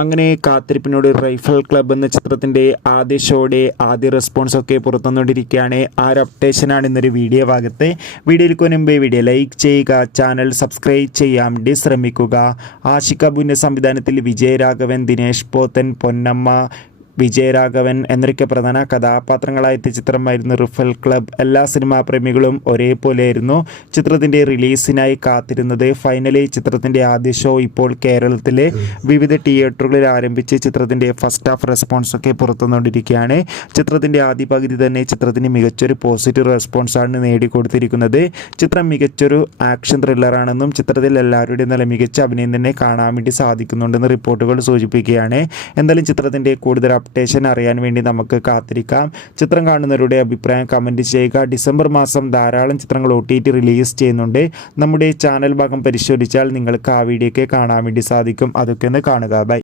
അങ്ങനെ കാത്തിരിപ്പിനോട് rifle club എന്ന ചിത്രത്തിൻ്റെ ആദ്യ ഷോയുടെ ആദ്യ റെസ്പോൺസൊക്കെ പുറത്തുവന്നുകൊണ്ടിരിക്കുകയാണ്. ആ ഒരു അപ്ഡേഷനാണ് ഇന്നൊരു വീഡിയോ ഭാഗത്ത്. വീഡിയോയിലേക്ക് മുൻപേ വീഡിയോ ലൈക്ക് ചെയ്യുക, ചാനൽ സബ്സ്ക്രൈബ് ചെയ്യാൻ വേണ്ടി ശ്രമിക്കുക. ആഷിഖ് അബുവിൻ്റെ സംവിധാനത്തിൽ വിജയരാഘവൻ, ദിനേശ് പോത്തൻ, പൊന്നമ്മ, വിജയരാഘവൻ എന്നൊക്കെ പ്രധാന കഥാപാത്രങ്ങളായ ചിത്രമായിരുന്നു റൈഫിൾ ക്ലബ്ബ്. എല്ലാ സിനിമാ പ്രേമികളും ഒരേപോലെയായിരുന്നു ചിത്രത്തിൻ്റെ റിലീസിനായി കാത്തിരുന്നത്. ഫൈനലി ചിത്രത്തിൻ്റെ ആദ്യ ഷോ ഇപ്പോൾ കേരളത്തിലെ വിവിധ തിയേറ്ററുകളിൽ ആരംഭിച്ച് ചിത്രത്തിൻ്റെ ഫസ്റ്റ് ഹാഫ് റെസ്പോൺസൊക്കെ പുറത്തുവന്നുകൊണ്ടിരിക്കുകയാണ്. ചിത്രത്തിൻ്റെ ആദ്യ പകുതി തന്നെ ചിത്രത്തിന് മികച്ചൊരു പോസിറ്റീവ് റെസ്പോൺസാണ് നേടിക്കൊടുത്തിരിക്കുന്നത്. ചിത്രം മികച്ചൊരു ആക്ഷൻ ത്രില്ലറാണെന്നും ചിത്രത്തിൽ എല്ലാവരുടെയും നല്ല മികച്ച അഭിനയം തന്നെ കാണാൻ വേണ്ടി സാധിക്കുന്നുണ്ടെന്ന് റിപ്പോർട്ടുകൾ സൂചിപ്പിക്കുകയാണ്. എന്തായാലും ചിത്രത്തിൻ്റെ കൂടുതൽ അപ്ഡേഷൻ അറിയാൻ വേണ്ടി നമുക്ക് കാത്തിരിക്കാം. ചിത്രം കാണുന്നവരുടെ അഭിപ്രായം കമൻറ്റ് ചെയ്യുക. ഡിസംബർ മാസം ധാരാളം ചിത്രങ്ങൾ OTT റിലീസ് ചെയ്യുന്നുണ്ട്. നമ്മുടെ ചാനൽ ഭാഗം പരിശോധിച്ചാൽ നിങ്ങൾക്ക് ആ വീഡിയോ ഒക്കെ കാണാൻ വേണ്ടി സാധിക്കും. അതൊക്കെ ഒന്ന് കാണുക. ബൈ.